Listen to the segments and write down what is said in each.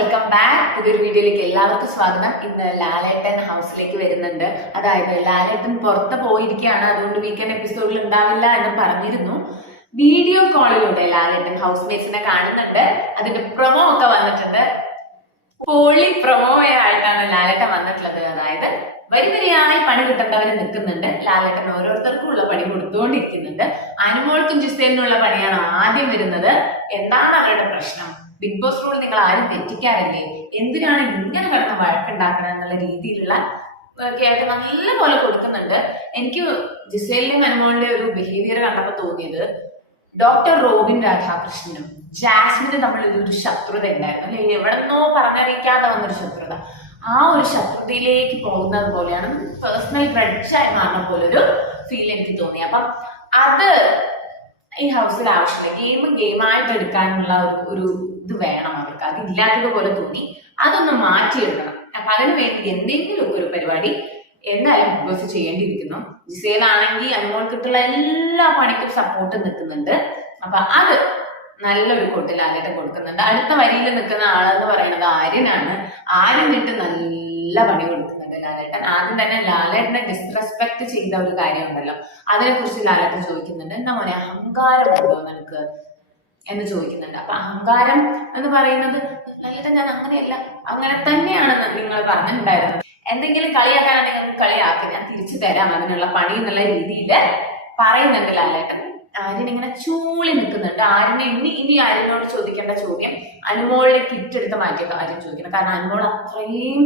Welcome back പുതിയൊരു വീഡിയോയിലേക്ക് എല്ലാവർക്കും സ്വാഗതം. ഇന്ന് ലാലേട്ടൻ ഹൗസിലേക്ക് വരുന്നുണ്ട്. അതായത് ലാലേട്ടൻ പുറത്ത് പോയിരിക്കുകയാണ്. അതുകൊണ്ട് വീക്കെൻഡ് എപ്പിസോഡിൽ ഉണ്ടാവില്ല എന്ന് പറഞ്ഞിരുന്നു. വീഡിയോ കോളിലൂടെ ലാലേട്ടൻ ഹൗസ് മേറ്റ്സിനെ കാണുന്നുണ്ട്. അതിന്റെ പ്രൊമോ ഒക്കെ വന്നിട്ടുണ്ട്. പോളി പ്രൊമോയ ആയിട്ടാണ് ലാലേട്ടൻ വന്നിട്ടുള്ളത്. അതായത് വരി വരിയായി പണി കിട്ടേണ്ടവർ നിൽക്കുന്നുണ്ട്. ലാലേട്ടൻ ഓരോരുത്തർക്കും ഉള്ള പണി കൊടുത്തുകൊണ്ടിരിക്കുന്നുണ്ട്. അനുമോൾക്കും ജിസേലിനുള്ള പണിയാണ് ആദ്യം വരുന്നത്. എന്താണ് അവരുടെ പ്രശ്നം? ബിഗ് ബോസ് റൂൾ നിങ്ങൾ ആരും തെറ്റിക്കാറില്ലേ? എന്തിനാണ് ഇങ്ങനെ കിടന്ന് വഴക്കുണ്ടാക്കണം എന്നുള്ള രീതിയിലുള്ള കേട്ട് നല്ലപോലെ നല്ല പോലെ കൊടുക്കുന്നുണ്ട്. എനിക്ക് ജിസേലിന്റെയും അനുമോളിന്റെ ഒരു ബിഹേവിയർ കണ്ടപ്പോൾ തോന്നിയത് ഡോക്ടർ റോബിൻ രാധാകൃഷ്ണനും ജാസ്മിനും തമ്മിൽ ഒരു ശത്രുത ഉണ്ടായിരുന്നു അല്ലെ? എവിടെന്നോ പറഞ്ഞറിയിക്കാതെ വന്നൊരു ശത്രുത. ആ ഒരു ശത്രുതയിലേക്ക് പോകുന്നത് പോലെയാണ് പേഴ്സണൽ ആയി മാറുന്ന പോലെ ഒരു ഫീൽ എനിക്ക് തോന്നി. അപ്പം അത് ഈ ഹൗസിൽ ആവശ്യമില്ല ഗെയിം ഗെയിമായിട്ട് എടുക്കാനുള്ള ഒരു ഇത് വേണം അവർക്ക്. അത് ഇല്ലാത്തതുപോലെ തോന്നി. അതൊന്ന് മാറ്റിയെടുക്കണം. അപ്പൊ അതിന് വേണ്ടി എന്തെങ്കിലുമൊക്കെ ഒരു പരിപാടി എന്തായാലും ബിഗ് ബോസ് ചെയ്യേണ്ടിയിരിക്കുന്നു. ജിസേലാണെങ്കിൽ അനുമോൾക്കിട്ടുള്ള എല്ലാ പണിക്കും സപ്പോർട്ട് നിൽക്കുന്നുണ്ട്. അപ്പൊ അത് നല്ലൊരു കൊട്ട് ലാലേട്ടൻ കൊടുക്കുന്നുണ്ട്. അടുത്ത വരിയിൽ നിൽക്കുന്ന ആളെന്ന് പറയുന്നത് ആര്യനാണ്. ആര്യനിട്ട് നല്ല പണി കൊടുക്കുന്നുണ്ട്. ലാലേട്ടൻ. ആദ്യം തന്നെ ലാലേട്ടനെ ഡിസ്റെസ്പെക്ട് ചെയ്ത ഒരു കാര്യം ഉണ്ടല്ലോ അതിനെ കുറിച്ച് ലാലേട്ടൻ ചോദിക്കുന്നുണ്ട് എന്താ മോനെ അഹങ്കാരമുണ്ടോ നിനക്ക്? എന്ന് ചോദിക്കുന്നുണ്ട്. അപ്പൊ അഹങ്കാരം എന്ന് പറയുന്നത് ലാലേട്ടൻ ഞാൻ അങ്ങനെയല്ല അങ്ങനെ തന്നെയാണ് നിങ്ങൾ പറഞ്ഞിട്ടുണ്ടായിരുന്നത്. എന്തെങ്കിലും കളിയാക്കാനാണെങ്കിൽ നിങ്ങൾക്ക് കളിയാക്കി. ഞാൻ തിരിച്ചു തരാം അതിനുള്ള പണി എന്നുള്ള രീതിയിൽ പറയുന്നുണ്ട് ലാലേട്ടൻ. ആര്യൻ ഇങ്ങനെ ചൂളി നിൽക്കുന്നുണ്ട്. ആര്യനെ ഇനി ഇനി ആര്യനോട് ചോദിക്കേണ്ട ചോദ്യം അനുമോളിലേക്ക് കിറ്റ് മാറ്റിയൊക്കെ മാറ്റിയ ആര്യൻ ചോദിക്കണം കാരണം അനുമോൾ അത്രയും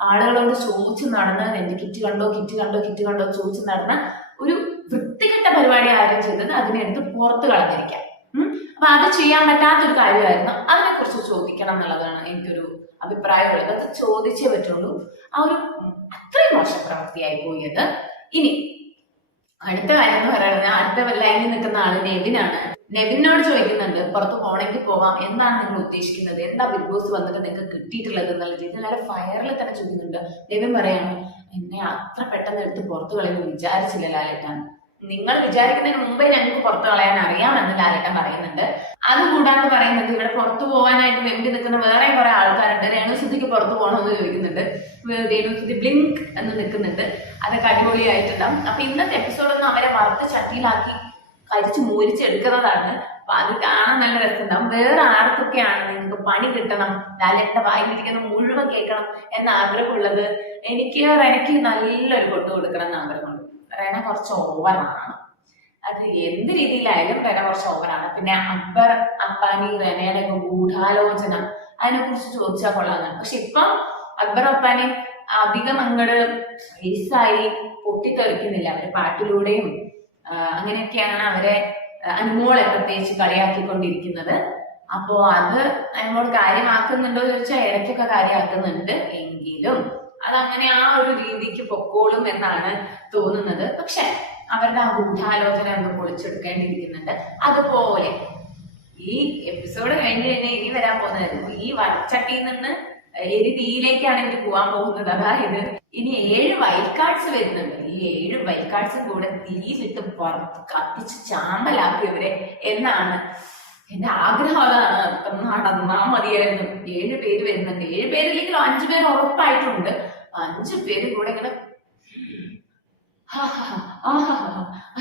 ആളുകളോട് ചോദിച്ചു നടന്ന് എന്റെ കിറ്റ് കണ്ടോ കിറ്റ് കണ്ടോ കിറ്റ് കണ്ടോ ചോദിച്ചു നടന്ന ഒരു വൃത്തികെട്ട പരിപാടി ആരും ചെയ്തത്. അതിനെ എടുത്ത് പുറത്ത് കളഞ്ഞിരിക്കാം. അപ്പൊ അത് ചെയ്യാൻ പറ്റാത്തൊരു കാര്യമായിരുന്നു. അതിനെ കുറിച്ച് ചോദിക്കണം എന്നുള്ളതാണ് എനിക്കൊരു അഭിപ്രായമുള്ളത് അത് ചോദിച്ചേ പറ്റുള്ളൂ. ആ ഒരു അത്രയും മോശം പ്രവൃത്തിയായി പോയത് ഇനി അടുത്ത കാര്യം എന്ന് പറയുന്നത് അടുത്ത ലൈനിൽ നിൽക്കുന്ന ആൾ നെവിനാണ് നെവിനോട് ചോദിക്കുന്നുണ്ട് പുറത്ത് പോണെങ്കിൽ പോവാം എന്താണ് നിങ്ങൾ ഉദ്ദേശിക്കുന്നത്? എന്താ ബിഗ് ബോസ് വന്നിട്ട് നിങ്ങൾക്ക് കിട്ടിയിട്ടുള്ളത് എന്നുള്ള രീതിയിൽ നല്ല ഫയറിൽ തന്നെ ചോദിക്കുന്നുണ്ട് നെവിൻ പറയാണ് എന്നെ അത്ര പെട്ടെന്ന് എടുത്ത് പുറത്തു കളയുമെന്ന് വിചാരിച്ചില്ല ലാലേട്ടാൻ. നിങ്ങൾ വിചാരിക്കുന്നതിന് മുമ്പേ ഞങ്ങൾക്ക് പുറത്ത് കളയാൻ അറിയാമെന്ന് ലാലേട്ടൻ പറയുന്നുണ്ട്. അതുകൂടാണ്ട് പറയുന്നത് ഇവിടെ പുറത്തു പോകാനായിട്ട് വെമ്പി നിൽക്കുന്ന വേറെ കുറെ ആൾക്കാരുണ്ട്. രേണുസുദ്ധിക്ക് പുറത്ത് പോകണമെന്ന് ചോദിക്കുന്നുണ്ട്. രേണുസുദ്ധി ബ്ലിങ്ക് എന്ന് നിൽക്കുന്നുണ്ട്. അതൊക്കെ അടിപൊളിയായിട്ടുണ്ടാവും അപ്പൊ ഇന്നത്തെ എപ്പിസോഡ് ഒന്ന് അവരെ വറുത്ത് ചട്ടിയിലാക്കി കരിച്ച് മൂരിച്ചെടുക്കുന്നതാണ്. അപ്പൊ അത് കാണാൻ നല്ല രസമുണ്ടാവും വേറെ ആർക്കൊക്കെയാണ് നിങ്ങൾക്ക് പണി കിട്ടണം. ലാലേട്ടന്റെ വായിലിരിക്കുന്ന മുഴുവൻ കേൾക്കണം എന്ന ആഗ്രഹമുള്ളത് എനിക്ക് റെനയ്ക്ക് നല്ലൊരു കൊട്ടു കൊടുക്കണം എന്ന് ആഗ്രഹമുണ്ട്. റെന കുറച്ച് ഓവറാണ്. അത് എന്ത് രീതിയിലായാലും റെന കുറച്ച് ഓവറാണ്. പിന്നെ അക്ബർ അപ്പാനി റെനയുടെ ഒക്കെ ഗൂഢാലോചന അതിനെ കുറിച്ച് ചോദിച്ചാൽ കൊള്ളാന്നാണ് പക്ഷെ ഇപ്പം അക്ബർ അപ്പാനി അധികം അങ്ങോട്ട് ഫേസായി പൊട്ടിത്തെറിക്കുന്നില്ല. അവർ പാട്ടിലൂടെയും അങ്ങനെയൊക്കെയാണ് അവരെ അനുമോളെ പ്രത്യേകിച്ച് കളിയാക്കിക്കൊണ്ടിരിക്കുന്നത്. അപ്പോ അത് അനുമോൾ കാര്യമാക്കുന്നുണ്ടോ എന്ന് ചോദിച്ചാൽ ഇടയ്ക്കൊക്കെ കാര്യമാക്കുന്നുണ്ട്. എങ്കിലും അതങ്ങനെ ആ ഒരു രീതിക്ക് പൊക്കോളും എന്നാണ് തോന്നുന്നത്. പക്ഷെ അവരുടെ ആ ഗൂഢാലോചന ഒന്ന് പൊളിച്ചെടുക്കേണ്ടിയിരിക്കുന്നുണ്ട്. അതുപോലെ ഈ എപ്പിസോഡ് കഴിഞ്ഞ് കഴിഞ്ഞാൽ ഇനി വരാൻ പോകുന്നത് ഈ വടച്ചട്ടിയിൽ നിന്ന് എരി തീയിലേക്കാണ് ഇനി പോകാൻ പോകുന്നത്? അതായത് ഇനി ഏഴ് വൈൽഡ് കാർഡ്സ് വരുന്നുണ്ട്. ഈ ഏഴ് വൈൽഡ് കാർഡ്സ് കൂടെ തീയിലിട്ട് പുറത്ത് കത്തിച്ച് ചാമ്പലാക്കിയവരെ എന്നാണ് എന്റെ ആഗ്രഹം അതാണ് അതൊക്കെ നടന്നാ മതിയായിരുന്നു. ഏഴ് പേര് വരുന്നുണ്ട്. ഏഴ് പേരില്ലെങ്കിലും അഞ്ചു പേര് ഉറപ്പായിട്ടുണ്ട്. അഞ്ചു പേര് കൂടെ ഇങ്ങനെ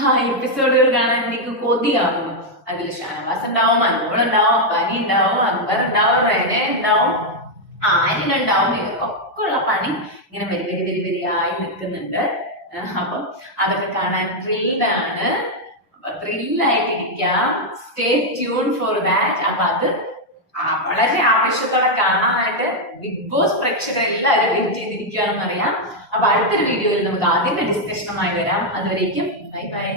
ആ എപ്പിസോഡുകൾ കാണാൻ എനിക്ക് കൊതിയാകുന്നു. അതിൽ ഷാനവാസ് ഉണ്ടാവും അനുമോൾ ഉണ്ടാവും പനി ഉണ്ടാവും അക്ബർ ഉണ്ടാവും റെന ഉണ്ടാവും. ആര്യനുണ്ടാവും. ഒക്കെ ഉള്ള പണി ഇങ്ങനെ വരി വരി വരി വരിയായി നിൽക്കുന്നുണ്ട്. അപ്പം അതൊക്കെ കാണാൻ ത്രില്ഡ് ആണ്. ത്രില്ലായിട്ടിരിക്കാം സ്റ്റേ ട്യൂൺ ഫോർ ദാറ്റ് അപ്പൊ അത് വളരെ ആവശ്യത്തോടെ കാണാനായിട്ട് ബിഗ് ബോസ് പ്രേക്ഷകർ എല്ലാവരും വെയിറ്റ് ചെയ്തിരിക്കുകയാണെന്ന് അറിയാം അപ്പൊ അടുത്തൊരു വീഡിയോയിൽ നമുക്ക് ആദ്യത്തെ ഡിസ്കഷനുമായി വരാം. അതുവരേക്കും ബൈ ബൈ